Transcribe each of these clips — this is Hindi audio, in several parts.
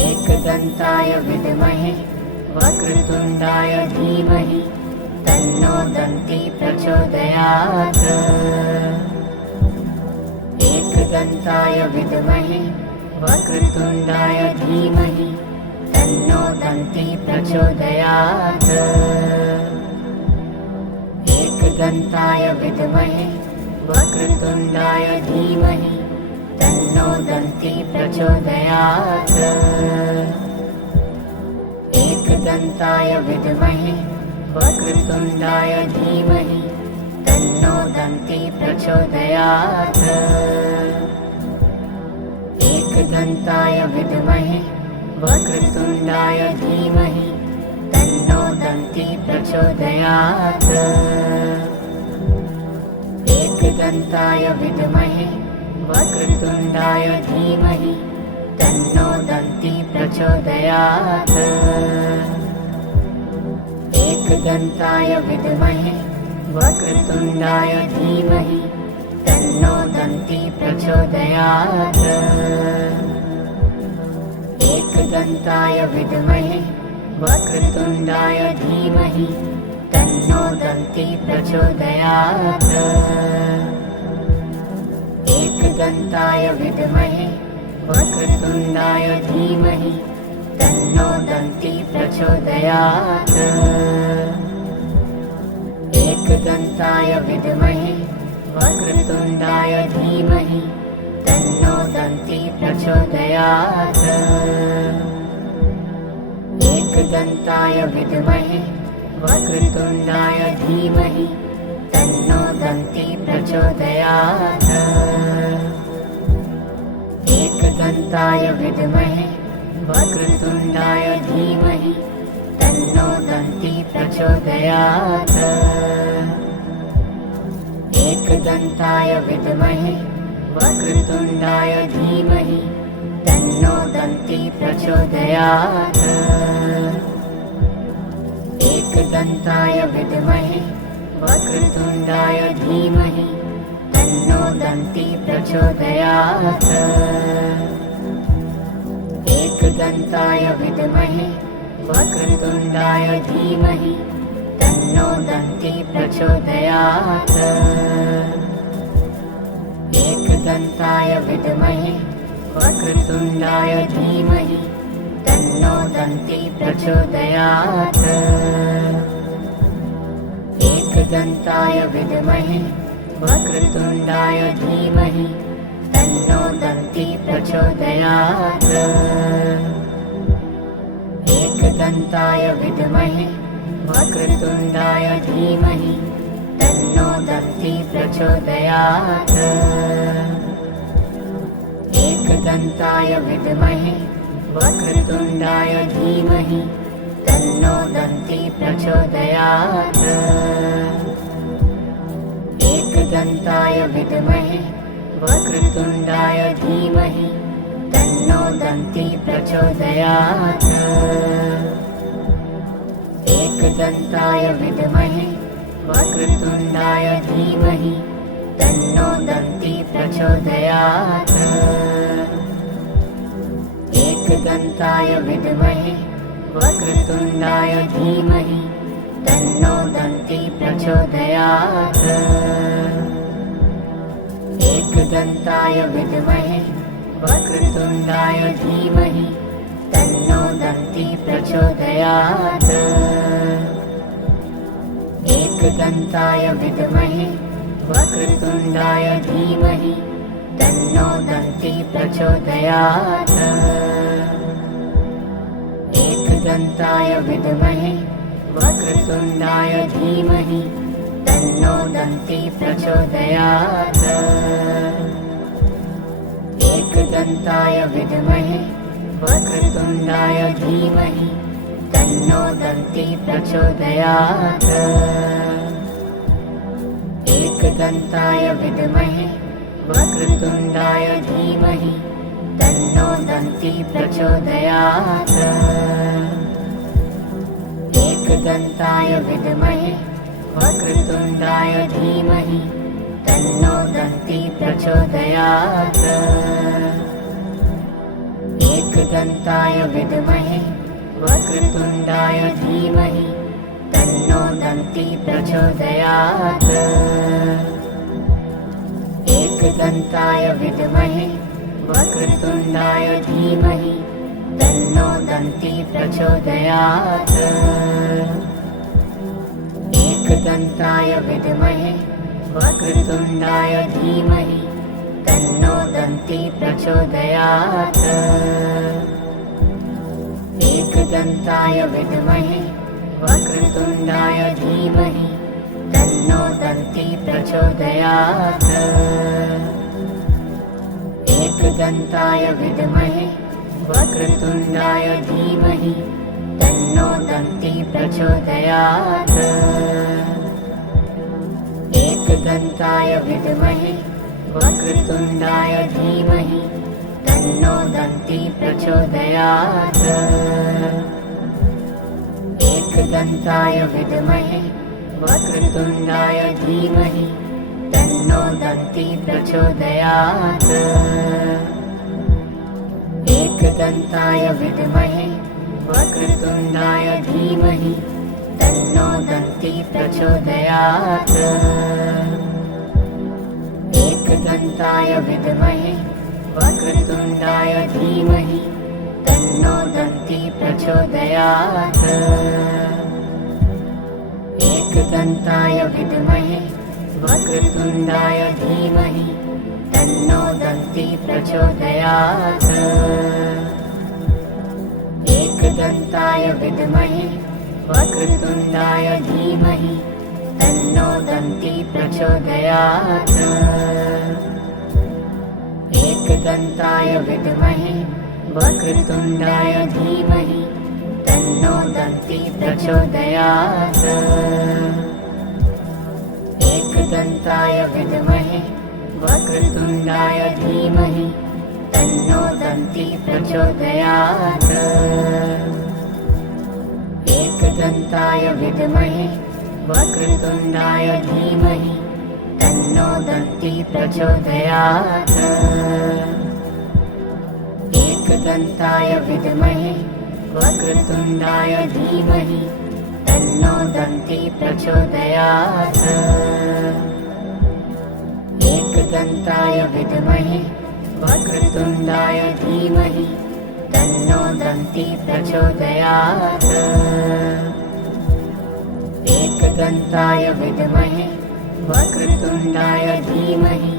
एकदन्ताय विद्महे वक्रतुण्डाय धीमहि तन्नो दन्ती प्रचोदयात्। एकदन्ताय विद्महे वक्रतुण्डाय धीमहि तन्नो दन्ती प्रचोदयात्। एकदन्ताय विद्महे वक्रतुण्डाय धीमहि तन्नो दन्ती प्रचोदयात्। एकदन्ताय विद्महे वक्रतुण्डाय धीमहि तन्नो दन्ती प्रचोदयात्। एकदन्ताय विद्महे वक्रतुण्डाय धीमहि तन्नो दन्ती प्रचोदयात्। एकदन्ताय विद्महे वक्रतुण्डाय धीमहि तन्नो दन्ती प्रचोदयात्। एकदन्ताय विद्महे वक्रतुण्डाय धीमहि तन्नो दन्ती प्रचोदयात्। एकदन्ताय विद्महे वक्रतुण्डाय धीमहि तन्नो दन्ती प्रचोदयात्। एकदन्ताय विद्महे वक्रतुण्डाय धीमहि तन्नो दन्ती प्रचोदयात्। एकदन्ताय विद्महे वक्रतुण्डाय धीमहि तन्नो दन्ती प्रचोदयात्। एकदन्ताय विद्महे वक्रतुण्डाय धीमहि तन्नो दन्ती प्रचोदयात्। एकदन्ताय विद्महे वक्रतुण्डाय धीमहि तन्नो दन्ती प्रचोदयात्। एकदन्ताय विद्महे वक्रतुण्डाय धीमहि तन्नो दन्ती प्रचोदयात्। एकदन्ताय विद्महे वक्रतुण्डाय धीमहि तन्नो दन्ती प्रचोदयात्। एकदन्ताय विद्महे वक्रतुण्डाय धीमहि तन्नो दन्ती प्रचोदयात्। एकदन्ताय विद्महे वक्रतुण्डाय धीमहि तन्नो दन्ती प्रचोदयात्। एकदन्ताय विद्महे वक्रतुण्डाय धीमहि तन्नो दन्ती प्रचोदयात्। एकदन्ताय विद्महे वक्रतुण्डाय धीमहि तन्नो दन्ती प्रचोदयात्। एकदन्ताय विद्महे वक्रतुण्डाय धीमहि तन्नो दन्ती प्रचोदयात्। एकदन्ताय विद्महे वक्रतुण्डाय धीमहि तन्नो दन्ती प्रचोदयात्। एकदन्ताय विद्महे वक्रतुण्डाय धीमहि तन्नो दन्ती प्रचोदयात्। एकदन्ताय विद्महे वक्रतुण्डाय धीमहि तन्नो दन्ती प्रचोदयात्। एकदन्ताय विद्महे वक्रतुण्डाय धीमहि तन्नो दन्ती प्रचोदयात्। एकदन्ताय विद्महे वक्रतुण्डाय धीमहि तन्नो दन्ती प्रचोदयात्। एकदन्ताय विद्महे वक्रतुण्डाय धीमहि तन्नो दन्ती प्रचोदयात्। एकदन्ताय विद्महे वक्रतुण्डाय धीमहि तन्नो दन्ती प्रचोदयात्। एकदन्ताय विद्महे वक्रतुण्डाय धीमहि तन्नो दन्ती प्रचोदयात्। एकदन्ताय विद्महे वक्रतुण्डाय धीमहि तन्नो दन्ती प्रचोदयात्। एकदन्ताय विद्महे वक्रतुण्डाय धीमहि तन्नो दन्ती प्रचोदयात्। एकदन्ताय विद्महे वक्रतुण्डाय धीमहि तन्नो दन्ती प्रचोदयात्। एकदन्ताय विद्महे वक्रतुण्डाय धीमहि तन्नो दन्ती प्रचोदयात्। एकदन्ताय विद्महे वक्रतुण्डाय धीमहि तन्नो दन्ती प्रचोदयात्। एकदन्ताय विद्महे वक्रतुण्डाय धीमहि तन्नो दन्ती प्रचोदयात्। एकदन्ताय विद्महे वक्रतुण्डाय धीमहि तन्नो दन्ती प्रचोदयात्। एकदन्ताय विद्महे वक्रतुण्डाय धीमहि तन्नो दन्ती प्रचोदयात्। एकदन्ताय विद्महे वक्रतुण्डाय धीमहि तन्नो दन्ती प्रचोदयात्। एकदन्ताय विद्महे वक्रतुण्डाय धीमहि तन्नो दन्ती प्रचोदयात्। एकदन्ताय विद्महे वक्रतुण्डाय धीमहि तन्नो दन्ती प्रचोदयात्। एकदन्ताय विद्महे वक्रतुण्डाय धीमहि तन्नो दन्ती प्रचोदयात्। एकदन्ताय विद्महे वक्रतुण्डाय धीमहि तन्नो दन्ती प्रचोदयात्। एकदन्ताय विद्महे वक्रतुण्डाय धीमहि तन्नो दन्ती प्रचोदयात्। एकदन्ताय विद्महे वक्रतुण्डाय धीमहि तन्नो दन्ती प्रचोदयात्। एकदन्ताय विद्महे वक्रतुण्डाय धीमहि तन्नो दन्ती प्रचोदयात्। एकदन्ताय विद्महे वक्रतुण्डाय धीमहि तन्नो दन्ती प्रचोदयात्। एकदन्ताय विद्महे वक्रतुण्डाय धीमहि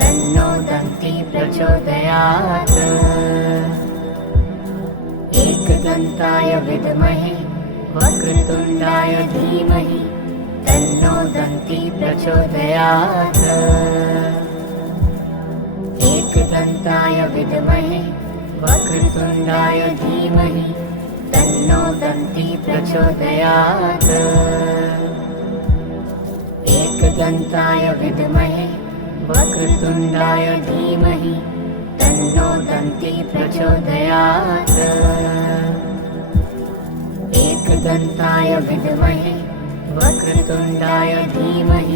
तन्नो दन्ती प्रचोदयात्। एकदन्ताय विद्महे वक्रतुण्डाय धीमहि तन्नो दन्ती प्रचोदयात्। एकदन्ताय विद्महे वक्रतुण्डाय धीमहि तन्नो दन्ती प्रचोदयात्। एकदन्ताय विद्महे वक्रतुण्डाय धीमहि तन्नो दन्ती प्रचोदयात्। एकदन्ताय विद्महे वक्रतुण्डाय धीमहि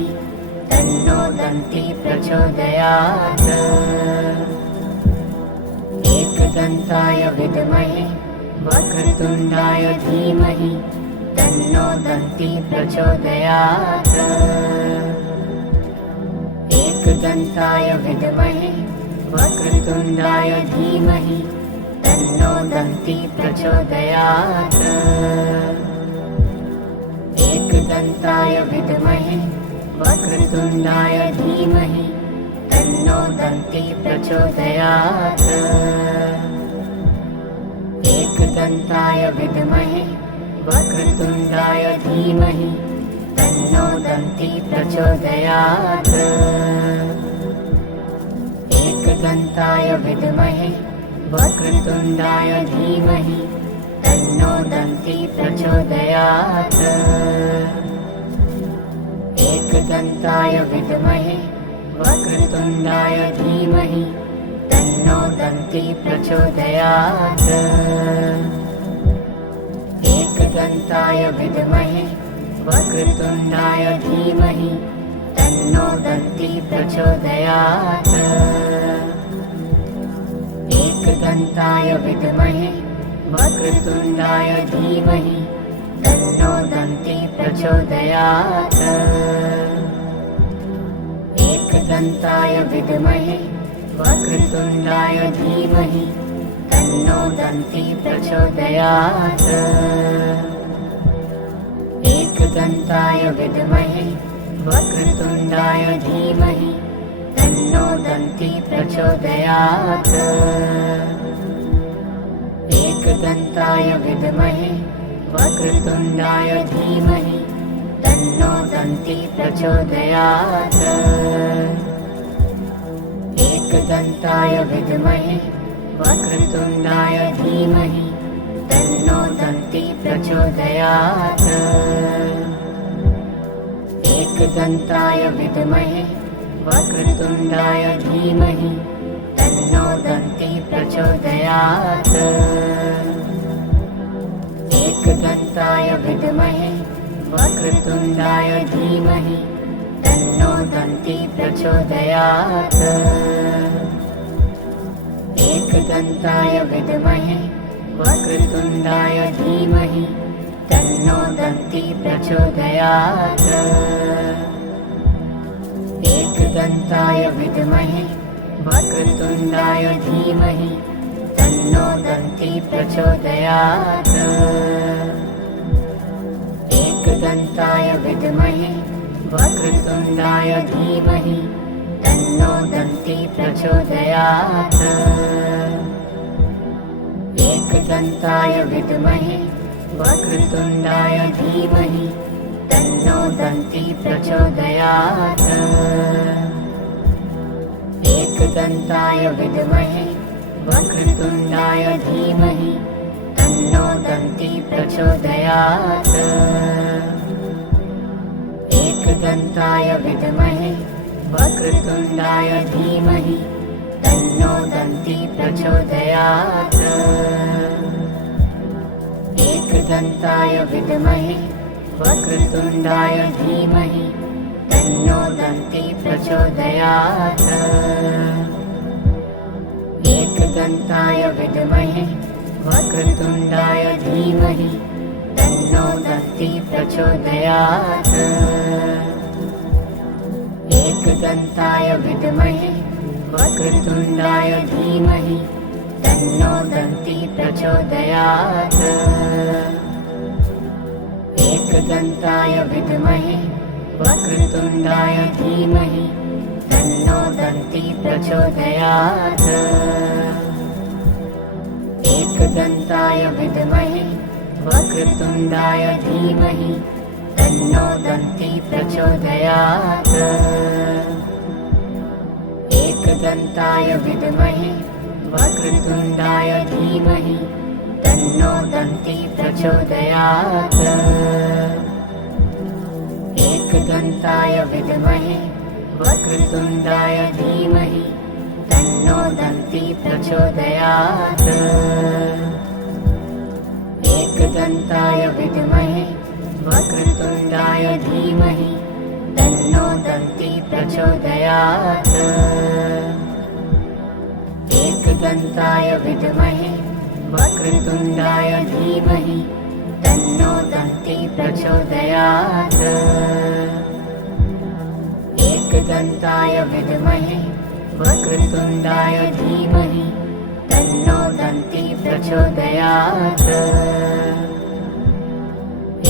तन्नो दन्ती प्रचोदयात्। एकदन्ताय विद्महे वक्रतुण्डाय धीमहि तन्नो दन्ती प्रचोदयात्। एकदन्ताय विद्महे वक्रतुण्डाय धीमहि तन्नो दन्ती प्रचोदयात्। एकदन्ताय विद्महे वक्रतुण्डाय धीमहि तन्नो दन्ती प्रचोदयात्। एकदन्ताय विद्महे वक्रतुण्डाय धीमहि तन्नो दन्ती प्रचोदयात्। एकदन्ताय विद्महे वक्रतुण्डाय धीमहि तन्नो दन्ती प्रचोदयात्। एकदन्ताय विद्महे वक्रतुण्डाय धीमहि तन्नो दन्ती प्रचोदयात्। एकदन्ताय विद्महे वक्रतुण्डाय धीमहि तन्नो दन्ती प्रचोदयात्। एकदन्ताय विद्महे वक्रतुण्डाय धीमहि तन्नो दन्ती प्रचोदयात्। एकदन्ताय विद्महे वक्रतुण्डाय धीमहि तन्नो दन्ती प्रचोदयात्। एकदन्ताय विद्महे वक्रतुण्डाय धीमहि तन्नो दन्ती प्रचोदयात्। एकदन्ताय विद्महे वक्रतुण्डाय धीमहि तन्नो दन्ती प्रचोदयात्। एकदन्ताय विद्महे वक्रतुण्डाय धीमहि तन्नो दन्ती प्रचोदयात्। एकदन्ताय विद्महे वक्रतुण्डाय धीमहि तन्नो दन्ती प्रचोदयात्। एकदन्ताय विद्महे वक्रतुण्डाय धीमहि तन्नो दन्ती प्रचोदयात्। एकदन्ताय विद्महे वक्रतुण्डाय धीमहि तन्नो दन्ती प्रचोदयात्। एकदन्ताय विद्महे वक्रतुण्डाय धीमहि तन्नो दन्ती प्रचोदयात्। एकदन्ताय विद्महे वक्रतुण्डाय धीमहि तन्नो दन्ती प्रचोदयात्। एकदन्ताय विद्महे वक्रतुण्डाय धीमहि तन्नो दन्ती प्रचोदयात्। एकदन्ताय विद्महे वक्रतुण्डाय धीमहि तन्नो दन्ती प्रचोदयात्। एकदन्ताय विद्महे वक्रतुण्डाय धीमहि तन्नो दन्ती प्रचोदयात्। एकदन्ताय विद्महे वक्रतुण्डाय धीमहि तन्नो दन्ती प्रचोदयात्। एकदन्ताय विद्महे वक्रतुण्डाय धीमहि तन्नो दन्ती प्रचोदयात्। एकदन्ताय विद्महे वक्रतुण्डाय धीमहि तन्नो दन्ती प्रचोदयात्। एकदन्ताय विद्महे वक्रतुण्डाय धीमहि तन्नो दन्ती प्रचोदयात्। एकदन्ताय विद्महे वक्रतुण्डाय धीमहि तन्नो दन्ती प्रचोदयात्। एकदन्ताय विद्महे वक्रतुण्डाय धीमहि तन्नो दन्ती प्रचोदयात्। एकदन्ताय विद्महे वक्रतुण्डाय धीमहि तन्नो दन्ती प्रचोदयात्। एकदन्ताय विद्महे वक्रतुण्डाय धीमहि तन्नो दन्ती प्रचोदयात्। एकदन्ताय विद्महे वक्रतुण्डाय धीमहि तन्नो दन्ती प्रचोदयात्। एकदन्ताय विद्महे वक्रतुण्डाय धीमहि तन्नो दन्ती प्रचोदयात्।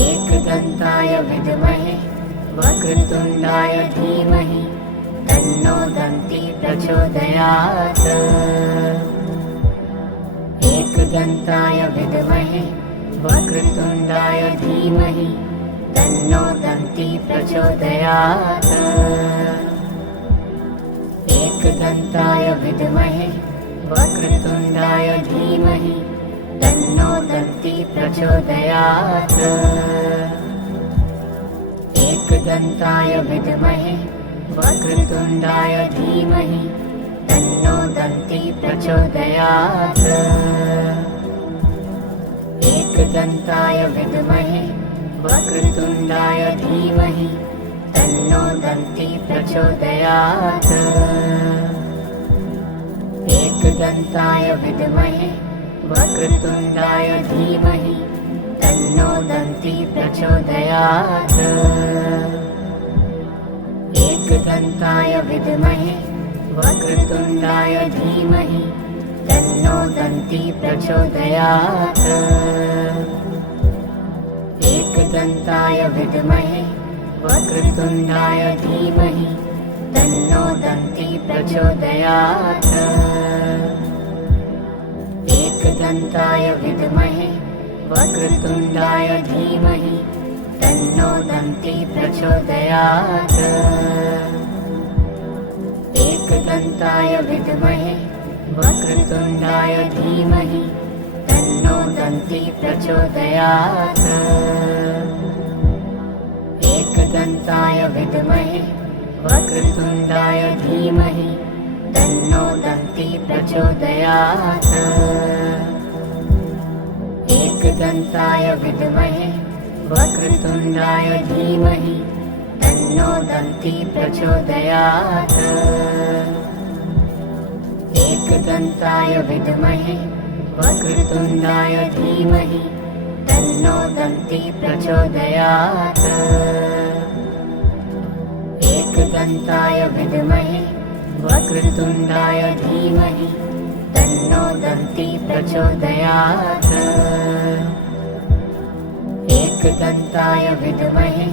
एकदन्ताय विद्महे वक्रतुण्डाय धीमहि तन्नो दन्ती प्रचोदयात्। एकदन्ताय विद्महे वक्रतुण्डाय धीमहि तन्नो दन्ती प्रचोदयात्। एकदन्ताय विद्महे वक्रतुण्डाय धीमहि तन्नो दन्ती प्रचोदयात्। एकदन्ताय विद्महे वक्रतुण्डाय धीमहि तन्नो दन्ती प्रचोदयात्। एकदन्ताय विद्महे वक्रतुण्डाय धीमहि तन्नो दन्ती प्रचोदयात्। एकदन्ताय विद्महे वक्रतुण्डाय धीमहि तन्नो दन्ती प्रचोदयात्। एकदन्ताय विद्महे वक्रतुण्डाय धीमहि तन्नो दन्ती प्रचोदयात्। एकदन्ताय विद्महे वक्रतुण्डाय धीमहि तन्नो दन्ती प्रचोदयात्। एकदन्ताय विद्महे वक्रतुण्डाय धीमहि तन्नो दन्ती प्रचोदयात्। एकदन्ताय विद्महे वक्रतुण्डाय धीमहि तन्नो दन्ती प्रचोदयात्। एकदन्ताय विद्महे वक्रतुण्डाय धीमहि तन्नो दन्ती प्रचोदयात्। एकदन्ताय विद्महे वक्रतुण्डाय धीमहि तन्नो दन्ती प्रचोदयात्। एकदन्ताय विद्महे वक्रतुण्डाय धीमहि तन्नो दन्ती प्रचोदयात्। एकदन्ताय विद्महे वक्रतुण्डाय धीमहि तन्नो दन्ती प्रचोदयात्। एकदन्ताय विद्महे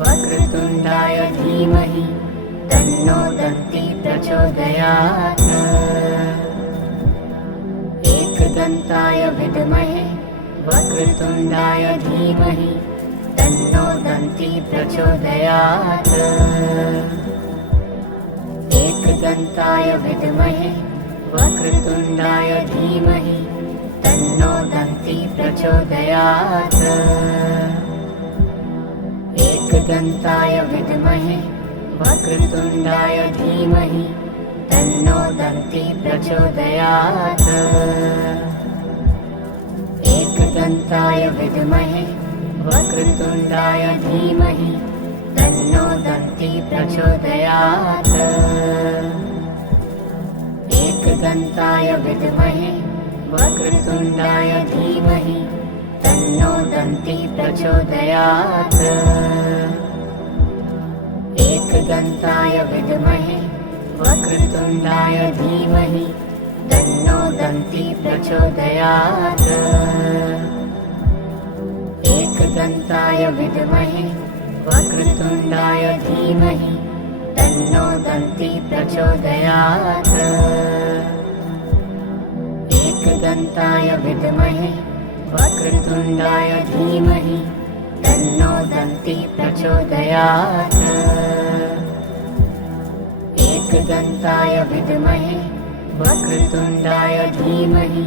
वक्रतुण्डाय धीमहि तन्नो दन्ती प्रचोदयात्। एकदन्ताय विद्महे वक्रतुण्डाय धीमहि तन्नो दन्ती प्रचोदयात्। एकदन्ताय विद्महे वक्रतुण्डाय धीमहि तन्नो दन्ती प्रचोदयात्। एकदन्ताय विद्महे वक्रतुण्डाय धीमहि तन्नो दन्ती प्रचोदयात्। एकदन्ताय विद्महे वक्रतुण्डाय धीमहि तन्नो दन्ती प्रचोदयात्। एकदन्ताय विद्महे वक्रतुण्डाय धीमहि तन्नो दन्ती प्रचोदयात्। एकदन्ताय विद्महे वक्रतुण्डाय धीमहि तन्नो दन्ती प्रचोदयात्। एकदन्ताय विद्महे वक्रतुण्डाय धीमहि तन्नो दन्ती प्रचोदयात्। एकदन्ताय विद्महे वक्रतुण्डाय धीमहि तन्नो दन्ती प्रचोदयात्। एकदन्ताय विद्महे वक्रतुण्डाय धीमहि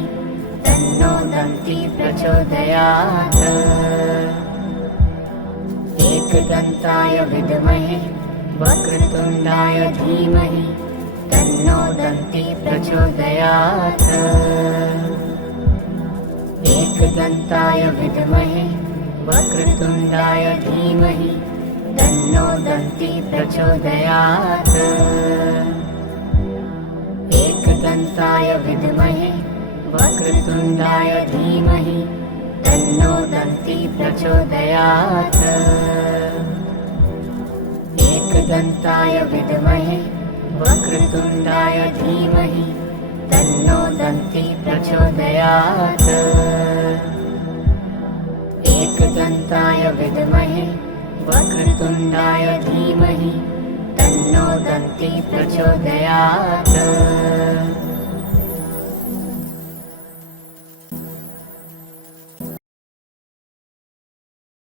तन्नो दन्ती प्रचोदयात्। एकदन्ताय विद्महे वक्रतुण्डाय धीमहि तन्नो दन्ती प्रचोदयात्। एकदन्ताय विद्महे वक्रतुण्डाय धीमहि तन्नो दन्ती प्रचोदयात्। एकदन्ताय विद्महे वक्रतुण्डाय धीमहि तन्नो दन्ती प्रचोदयात्। एकदन्ताय विद्महे वक्रतुण्डाय धीमहि तन्नो दन्ती प्रचोदयात्। एकदन्ताय विद्महे वक्रतुण्डाय धीमहि तन्नो दन्ती प्रचोदयात्।